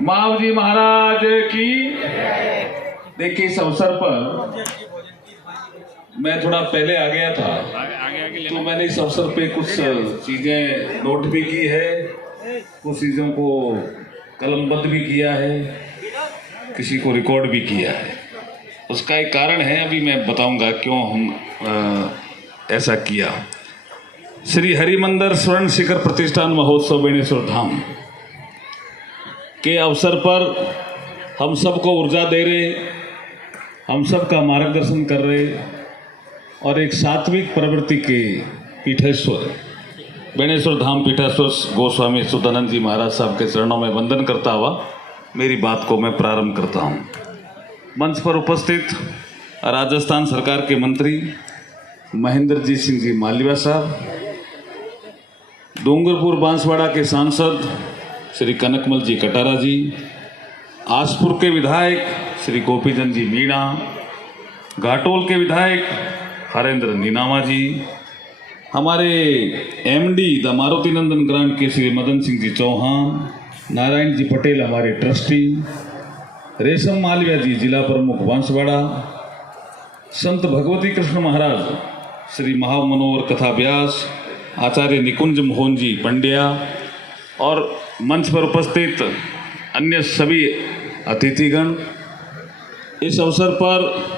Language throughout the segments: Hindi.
माव जी महाराज की। देखिए, इस अवसर पर मैं थोड़ा पहले आ गया था, तो मैंने इस अवसर पे कुछ चीजें नोट भी की है, कुछ चीजों को कलमबद्ध भी किया है, किसी को रिकॉर्ड भी किया है। उसका एक कारण है, अभी मैं बताऊंगा क्यों हम ऐसा किया। श्री हरिमंदिर स्वर्ण शिखर प्रतिष्ठान महोत्सव बेणेश्वर धाम के अवसर पर हम सबको ऊर्जा दे रहे, हम सबका मार्गदर्शन कर रहे और एक सात्विक प्रवृत्ति के पीठेश्वर बेणेश्वर धाम पीठेश्वर गोस्वामी सुधानंद जी महाराज साहब के चरणों में वंदन करता हुआ मेरी बात को मैं प्रारंभ करता हूँ। मंच पर उपस्थित राजस्थान सरकार के मंत्री महेंद्रजीत सिंह जी मालविया साहब, डूंगरपुर बांसवाड़ा के सांसद श्री कनकमल जी कटारा जी, आसपुर के विधायक श्री गोपीचंद जी मीणा, घाटोल के विधायक हरेंद्र नीनामा जी, हमारे MD the Maruti Nandan grant के श्री मदन सिंह जी चौहान, नारायण जी पटेल हमारे ट्रस्टी, रेशम मालविया जी जिला प्रमुख बांसवाड़ा, संत भगवती कृष्ण महाराज श्री महामनोहर कथा व्यास, आचार्य निकुंज मोहन जी पंड्या और मंच पर उपस्थित अन्य सभी अतिथिगण, इस अवसर पर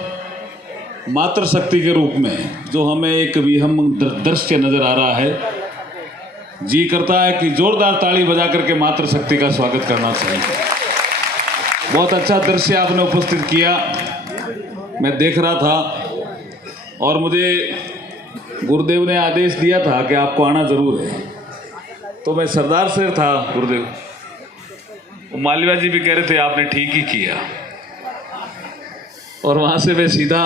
मातृशक्ति के रूप में जो हमें एक विहंग दृश्य नजर आ रहा है, जी करता है कि जोरदार ताली बजा करके मातृशक्ति का स्वागत करना चाहिए। बहुत अच्छा दृश्य आपने उपस्थित किया, मैं देख रहा था और मुझे गुरुदेव ने आदेश दिया था कि आपको आना जरूर है, तो मैं सरदार से था गुरुदेव, मालविया जी भी कह रहे थे आपने ठीक ही किया, और वहां से मैं सीधा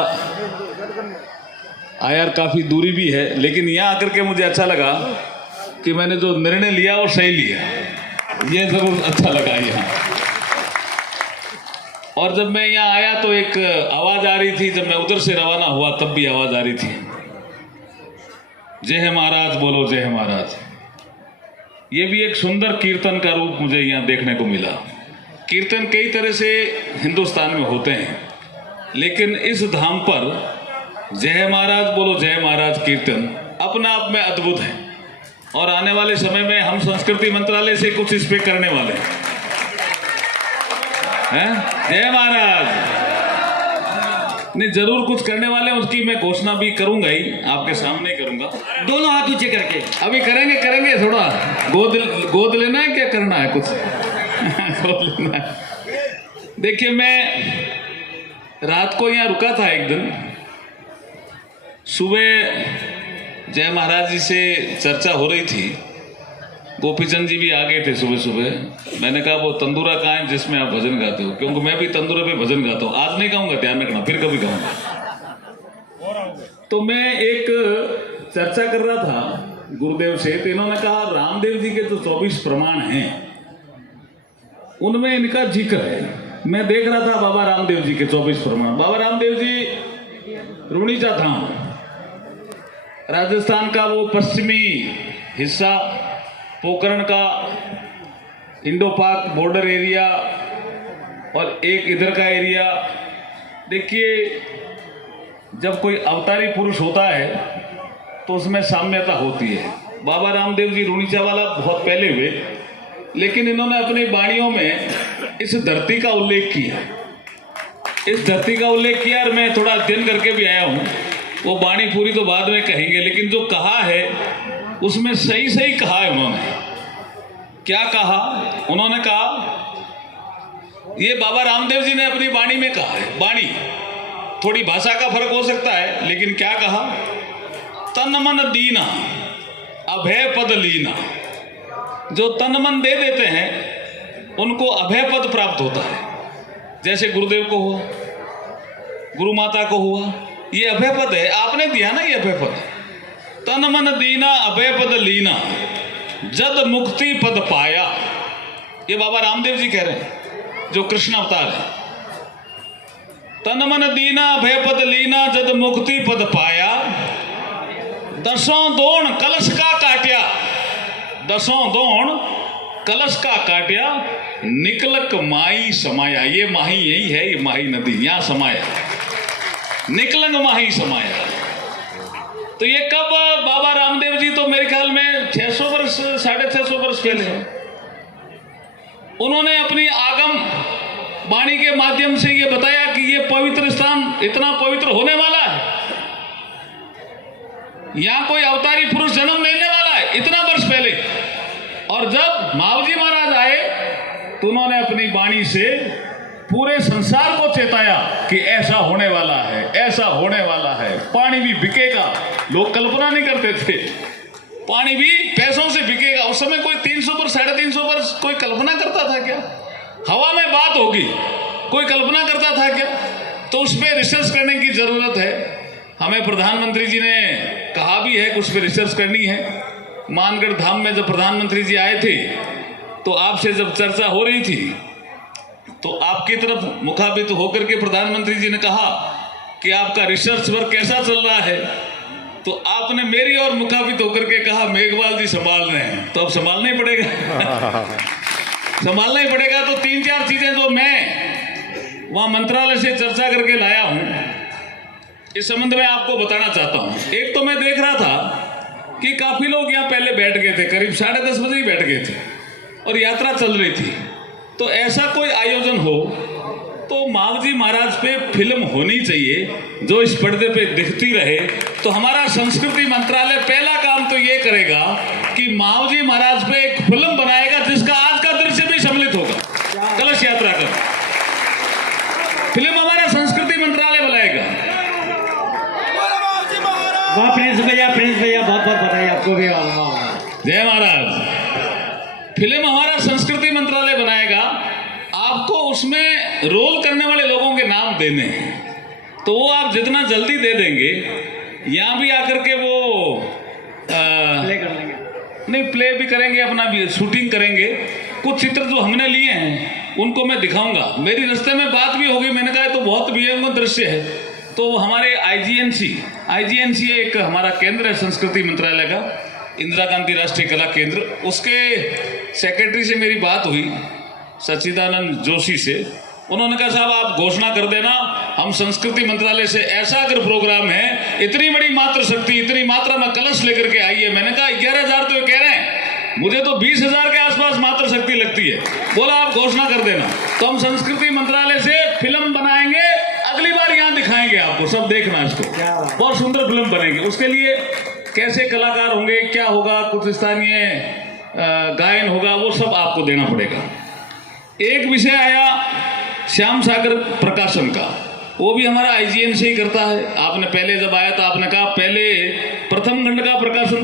आया। काफी दूरी भी है, लेकिन यहाँ आकर के मुझे अच्छा लगा कि मैंने जो निर्णय लिया वो सही लिया, ये जरूर अच्छा लगा यहाँ। और जब मैं यहाँ आया तो एक आवाज आ रही थी, जब मैं उधर से रवाना हुआ तब भी आवाज आ रही थी, जय महाराज बोलो जय महाराज। ये भी एक सुंदर कीर्तन का रूप मुझे यहाँ देखने को मिला। कीर्तन कई तरह से हिंदुस्तान में होते हैं, लेकिन इस धाम पर जय महाराज बोलो जय महाराज कीर्तन अपने आप में अद्भुत है, और आने वाले समय में हम संस्कृति मंत्रालय से कुछ इस पे करने वाले हैं। जय महाराज नहीं, जरूर कुछ करने वाले हैं, उसकी मैं घोषणा भी करूंगा ही, आपके सामने ही करूंगा। दोनों हाथ ऊंचे करके अभी करेंगे थोड़ा गोद लेना है, क्या करना है कुछ गोद लेना है। देखिए, मैं रात को यहाँ रुका था एक दिन, सुबह जय महाराज जी से चर्चा हो रही थी, गोपीचंद जी भी आ गए थे सुबह सुबह। मैंने कहा वो तंदूरा कहाँ है जिसमें आप भजन गाते हो, क्योंकि मैं भी तंदूरे पे भजन गाता हूँ। आज नहीं कहूँगा, ध्यान रखना, फिर कभी कहूँगा। तो मैं एक चर्चा कर रहा था गुरुदेव से, तो इन्होंने कहा रामदेव जी के जो 24 प्रमाण हैं उनमें इनका जिक्र है। मैं देख रहा था बाबा रामदेव जी के 24 प्रमाण। बाबा रामदेव जी रूणीचा धाम, राजस्थान का वो पश्चिमी हिस्सा, पोखरण का इंडो पाक बॉर्डर एरिया और एक इधर का एरिया। देखिए, जब कोई अवतारी पुरुष होता है तो उसमें साम्यता होती है। बाबा रामदेव जी रूणीचा वाला बहुत पहले हुए, लेकिन इन्होंने अपनी वाणियों में इस धरती का उल्लेख किया, इस धरती का उल्लेख किया, और मैं थोड़ा अध्ययन करके भी आया हूँ। वो वाणी पूरी तो बाद में कहेंगे, लेकिन जो कहा है उसमें सही सही कहा है। उन्होंने क्या कहा? उन्होंने कहा, ये बाबा रामदेव जी ने अपनी वाणी में कहा है। वाणी, थोड़ी भाषा का फर्क हो सकता है, लेकिन क्या कहा? तन मन दीना अभय पद लीना। जो तन मन दे देते हैं उनको अभय पद प्राप्त होता है। जैसे गुरुदेव को हुआ, गुरु माता को हुआ, ये अभय पद है, आपने दिया ना ये अभय पद। तन मन दीना अभय पद लीना जद मुक्ति पद पाया। ये बाबा रामदेव जी कह रहे हैं, जो कृष्ण अवतार है। तन मन दीना अभय पद लीना जद मुक्ति पद पाया, दसों दोण कलश का काट्या। दसों दोण कलश का काट्या निकलक माई समाया। ये माही यही है, ये माही नदी यहां समाया, निकलंग माही समाया। तो ये कब? बाबा रामदेव जी तो मेरे ख्याल में 600 वर्ष 650 वर्ष पहले उन्होंने अपनी आगम वाणी के माध्यम से ये बताया कि ये पवित्र स्थान इतना पवित्र होने वाला है, यहां कोई अवतारी पुरुष जन्म लेने वाला है, इतना वर्ष पहले। और जब मावजी महाराज आए तो उन्होंने अपनी वाणी से पूरे संसार को चेताया कि ऐसा होने वाला है, ऐसा होने वाला है, पानी भी बिकेगा। लोग कल्पना नहीं करते थे, पानी भी पैसों से बिकेगा। उस समय कोई 300 वर्ष 350 वर्ष कोई कल्पना करता था क्या? हवा में बात होगी, कोई कल्पना करता था क्या? तो उस पर रिसर्च करने की जरूरत है। हमें प्रधानमंत्री जी ने कहा भी है कि उस पर रिसर्च करनी है। मानगढ़ धाम में जब प्रधानमंत्री जी आए थे तो आपसे जब चर्चा हो रही थी तो आपकी तरफ मुखाबित होकर के प्रधानमंत्री जी ने कहा कि आपका रिसर्च वर्क कैसा चल रहा है? तो आपने मेरी और मुखाबित होकर के कहा मेघवाल जी संभाल रहे हैं। तो अब संभालना ही पड़ेगा संभालना ही पड़ेगा। तो 3-4 चीजें जो मैं वहां मंत्रालय से चर्चा करके लाया हूं, इस संबंध में आपको बताना चाहता हूं। एक तो मैं देख रहा था कि काफी लोग यहाँ पहले बैठ गए थे, करीब 10:30 बजे ही बैठ गए थे और यात्रा चल रही थी। तो ऐसा कोई आयोजन हो तो मावजी महाराज पे फिल्म होनी चाहिए जो इस पर्दे पे दिखती रहे। तो हमारा संस्कृति मंत्रालय पहला काम तो ये करेगा कि मावजी महाराज पे एक फिल्म बनाएगा जिसका आज का दृश्य भी सम्मिलित होगा। कलश यात्रा का फिल्म हमारा संस्कृति मंत्रालय बनाएगा। वाह प्रिंस भैया बहुत बहुत बधाई आपको भी। जय महाराज। फिल्म हमारा संस्कृति मंत्रालय बनाएगा। आपको उसमें रोल करने वाले लोगों के नाम देने हैं, तो वो आप जितना जल्दी दे देंगे, यहाँ भी आकर के वो प्ले कर लेंगे। नहीं, प्ले भी करेंगे, अपना भी शूटिंग करेंगे। कुछ चित्र जो हमने लिए हैं उनको मैं दिखाऊंगा। मेरी रास्ते में बात भी होगी, मैंने कहा तो बहुत वियंग दृश्य है। तो हमारे आईजीएनसी एक हमारा केंद्र है संस्कृति मंत्रालय का, इंदिरा गांधी राष्ट्रीय कला केंद्र, उसके सेक्रेटरी से मेरी बात हुई, सच्चिदानंद जोशी से। उन्होंने कहा साहब आप घोषणा कर देना, हम संस्कृति मंत्रालय से ऐसा अगर प्रोग्राम है, इतनी बड़ी मात्र शक्ति, इतनी मात्रा में कलश लेकर के आई है। मैंने कहा 11,000 तो ये कह रहे हैं, मुझे तो 20,000 के आसपास मात्र शक्ति लगती है। बोला आप घोषणा कर देना। तो हम संस्कृति मंत्रालय से फिल्म बनाएंगे, अगली बार यहाँ दिखाएंगे आपको, सब देखना इसको। बहुत सुंदर फिल्म बनेगी। उसके लिए कैसे कलाकार होंगे, क्या होगा, कुछ स्थानीय गायन होगा, वो सब आपको देना पड़ेगा। एक विषय आया श्याम सागर प्रकाशन का, वो भी हमारा आईजीएन से ही करता है। आपने पहले जब आया तो आपने कहा पहले प्रथम खंड का प्रकाशन